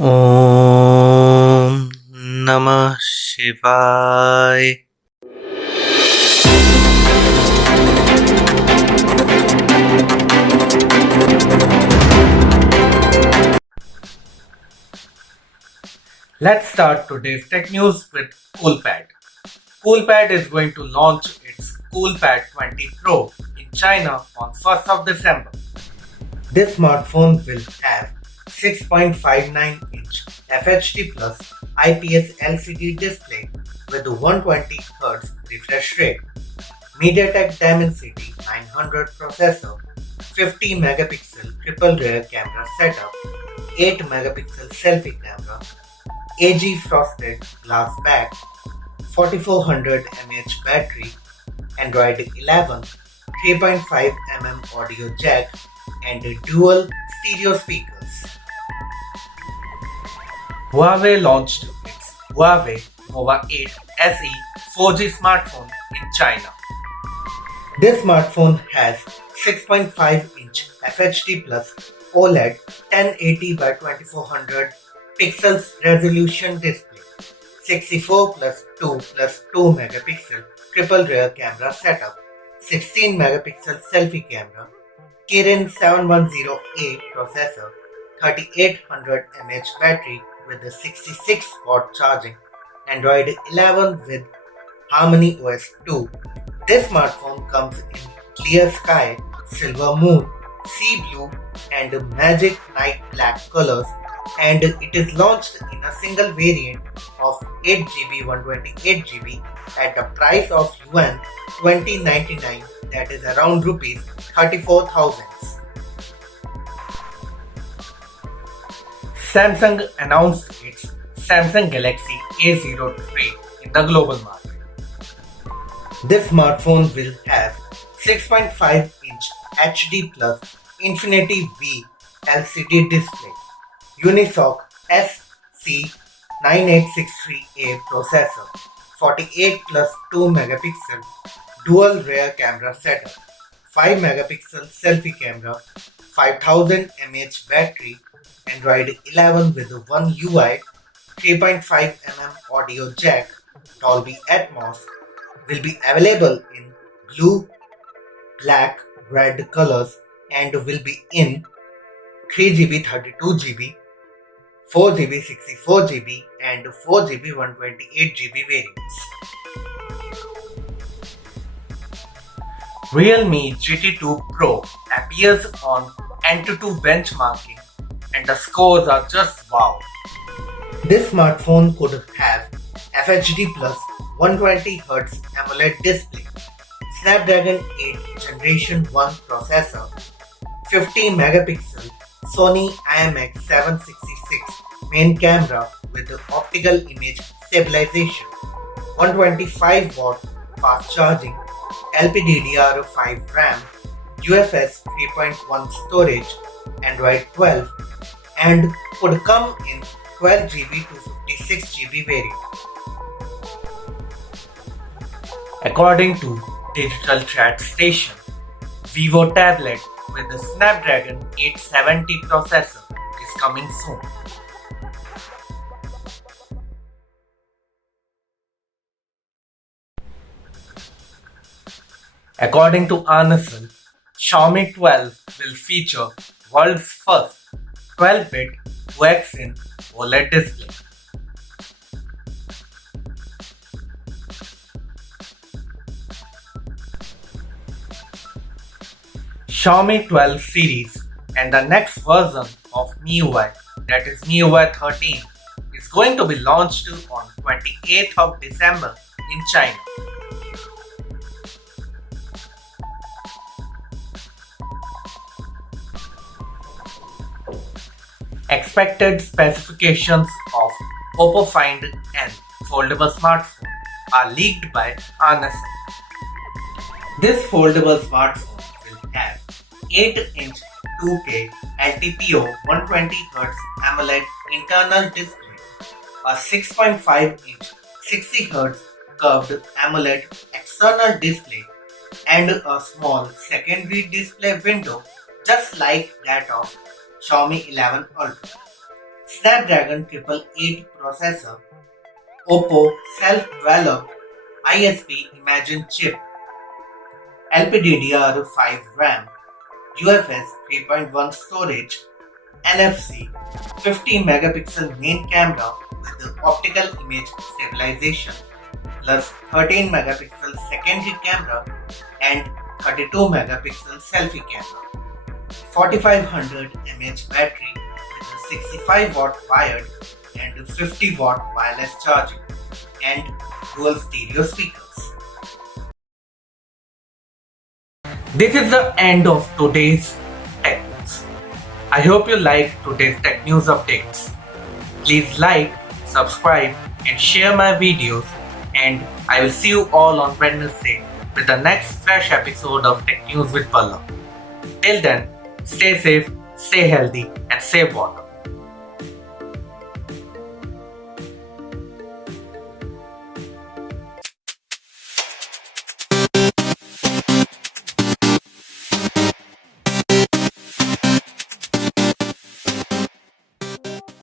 Om Namah Shivaya. Let's start today's tech news with COOLPAD. COOLPAD is going to launch its COOLPAD 20 Pro in China on 1st of December. This smartphone will have 6.59-inch FHD Plus IPS LCD display with 120Hz refresh rate, MediaTek Dimensity 900 processor, 50 megapixel triple rear camera setup, 8 megapixel selfie camera, AG frosted glass back, 4400 mAh battery, Android 11, 3.5 audio jack, and dual stereo speakers. Huawei launched its Huawei Nova 8 SE 4G smartphone in China. This smartphone has 6.5-inch FHD Plus OLED 1080 by 2400 pixels resolution display, 64 plus 2 plus 2 megapixel triple rear camera setup, 16 megapixel selfie camera, Kirin 7108 processor, 3800 mAh battery with a 66 watt charging, Android 11 with Harmony OS 2. This smartphone comes in clear sky, silver moon, sea blue, and magic night black colors, and it is launched in a single variant of 8GB 128GB at the price of Yuan 2099, that is around rupees 34,000. Samsung announced its Samsung Galaxy A03 in the global market. This smartphone will have 6.5-inch HD Plus Infinity V LCD display, Unisoc SC9863A processor, 48 plus 2 megapixel dual rear camera setup, 5 megapixel selfie camera, 5000 mAh battery, Android 11 with one UI, 3.5 audio jack, Dolby Atmos, will be available in blue, black, red colors and will be in 3GB 32GB, 4GB 64GB and 4GB 128GB variants. Realme GT2 Pro appears on ANTUTU benchmarking and the scores are just wow. This smartphone could have FHD Plus 120Hz AMOLED display, Snapdragon 8 Generation 1 processor, 50 megapixel Sony IMX766 main camera with optical image stabilization, 125 watt fast charging, LPDDR5 RAM, UFS 3.1 storage, Android 12, and could come in 12GB to 56GB variant. According to Digital Chat Station, Vivo tablet with the Snapdragon 870 processor is coming soon. According to Arnesal, Xiaomi 12 will feature world's first 12-bit HUAWEI OLED display. Xiaomi 12 series and the next version of MIUI, that is MIUI 13, is going to be launched on 28th of December in China. Expected specifications of Oppo Find N foldable smartphone are leaked by Arnesal. This foldable smartphone will have 8-inch 2K LTPO 120Hz AMOLED internal display, a 6.5-inch 60Hz curved AMOLED external display, and a small secondary display window just like that of Xiaomi 11 Ultra. Snapdragon 888 processor, Oppo self-developed ISP Imagine chip, LPDDR5 RAM, UFS 3.1 storage, NFC, 50 megapixel main camera with optical image stabilization, plus 13 megapixel secondary camera and 32 megapixel selfie camera, 4500 mAh battery with a 65 watt wired and 50 watt wireless charging, and dual stereo speakers. This is the end of today's Tech News. I hope you liked today's Tech News updates. Please like, subscribe and share my videos, and I will see you all on Wednesday with the next fresh episode of Tech News with Pallav. Till then, stay safe, stay healthy and save water.